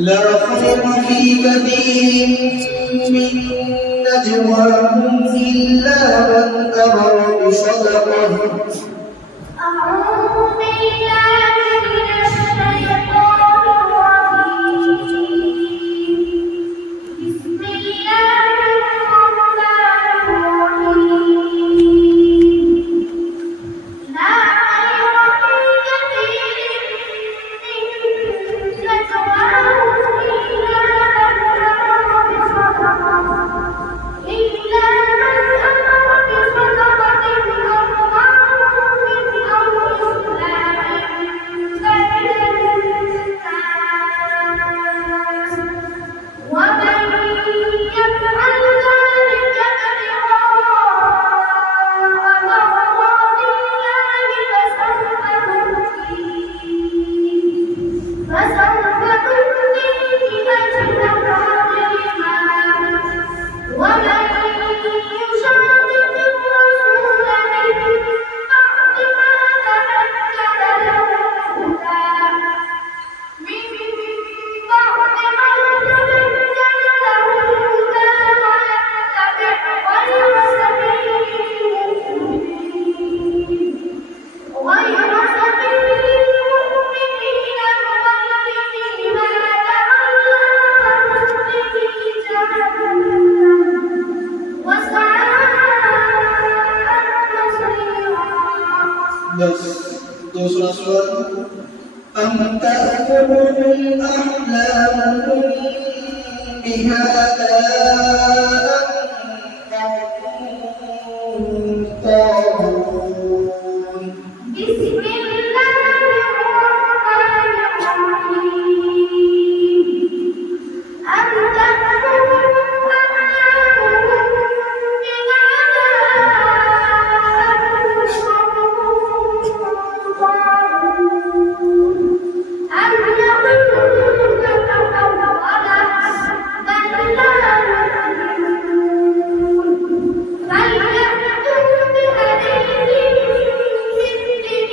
لا خير في كثير من نجواهم إلا من أمر بصدقة. أعوذ بالله من الشيطان الرجيم. بسم الله الرحمن الرحيم. لا خير في كثير من نجواهم إلا من أمر بصدقة بس दूसरा स्वर أم تأمرهم أحلامهم بهذا أم قوم طاغون. بسم الله الرحمن الرحيم. أم تأمرهم أحلامهم بهذا أم يقولون تقوله بل لا يؤمنون. فليأتوا بحديث مثله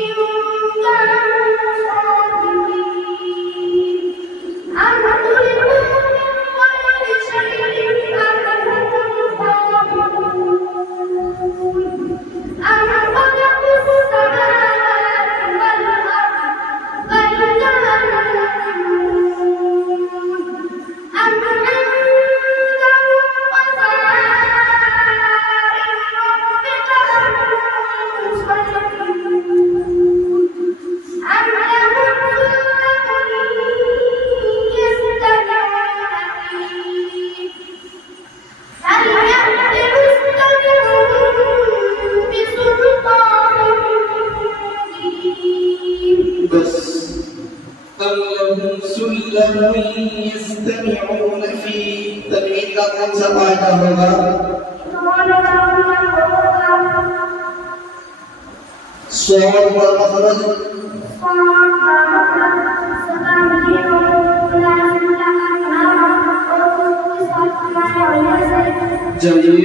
إن كانوا صادقين. أم خلقوا من غير شيء أم هم الخالقون. أم خلقوا السماوات والأرض بل لا يوقنون. أم عندهم خزائن ربك أم هم مسيطرون. أم لهم سلم يستمعون فيه. فليأت مستمعهم بسلطان مبين. بس أم لهم سلم يستمعون فيه. तनवीन का कौन सा फायदा होगा? स्वाद और मखरज जयी